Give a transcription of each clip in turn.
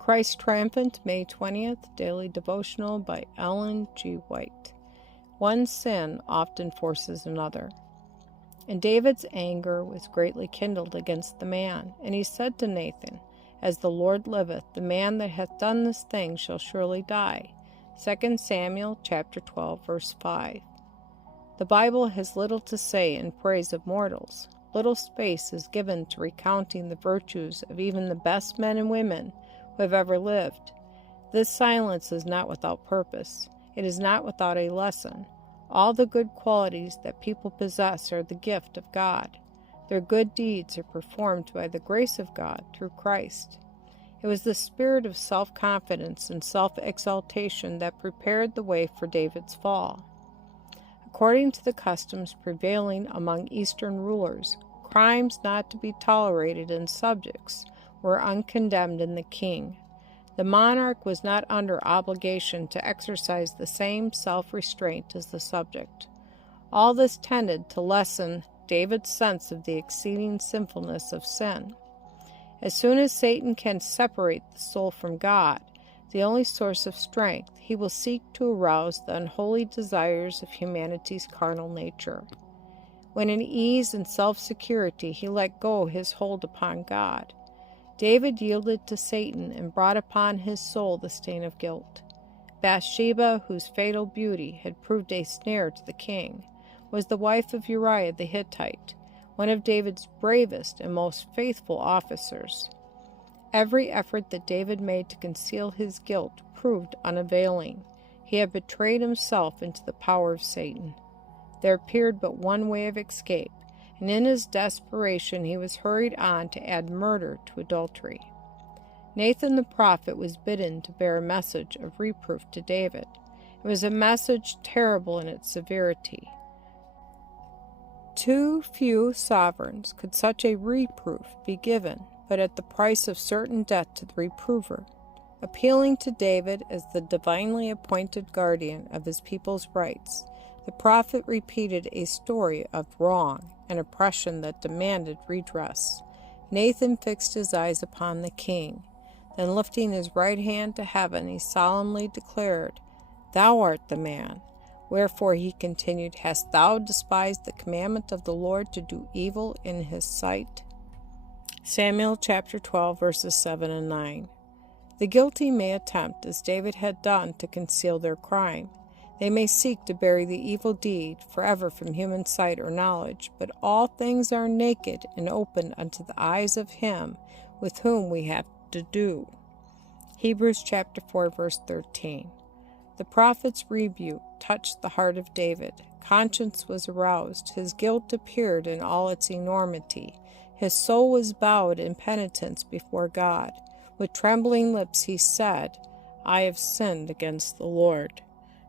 Christ Triumphant, May 20th, Daily Devotional by Ellen G. White. One sin often forces another. And David's anger was greatly kindled against the man, and he said to Nathan, As the Lord liveth, the man that hath done this thing shall surely die. 2 Samuel chapter 12, verse 5. The Bible has little to say in praise of mortals. Little space is given to recounting the virtues of even the best men and women who have ever lived. This silence is not without purpose. It is not without a lesson. All the good qualities that people possess are the gift of God. Their good deeds are performed by the grace of God through Christ. It was the spirit of self-confidence and self-exaltation that prepared the way for David's fall. According to the customs prevailing among Eastern rulers, crimes not to be tolerated in subjects were uncondemned in the king. The monarch was not under obligation to exercise the same self-restraint as the subject. All this tended to lessen David's sense of the exceeding sinfulness of sin. As soon as Satan can separate the soul from God, the only source of strength, he will seek to arouse the unholy desires of humanity's carnal nature. When in ease and self-security he let go his hold upon God, David yielded to Satan and brought upon his soul the stain of guilt. Bathsheba, whose fatal beauty had proved a snare to the king, was the wife of Uriah the Hittite, one of David's bravest and most faithful officers. Every effort that David made to conceal his guilt proved unavailing. He had betrayed himself into the power of Satan. There appeared but one way of escape, and in his desperation he was hurried on to add murder to adultery. Nathan the prophet was bidden to bear a message of reproof to David. It was a message terrible in its severity. Too few sovereigns could such a reproof be given, but at the price of certain death to the reprover. Appealing to David as the divinely appointed guardian of his people's rights, the prophet repeated a story of wrong and oppression that demanded redress. Nathan fixed his eyes upon the king. Then lifting his right hand to heaven, he solemnly declared, Thou art the man. Wherefore, he continued, Hast thou despised the commandment of the Lord to do evil in his sight? Samuel chapter 12, verses 7 and 9. The guilty may attempt, as David had done, to conceal their crime. They may seek to bury the evil deed forever from human sight or knowledge, but all things are naked and open unto the eyes of him with whom we have to do. Hebrews chapter 4, verse 13. The prophet's rebuke touched the heart of David. Conscience was aroused. His guilt appeared in all its enormity. His soul was bowed in penitence before God. With trembling lips he said, I have sinned against the Lord.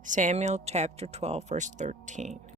Samuel chapter 12, verse 13.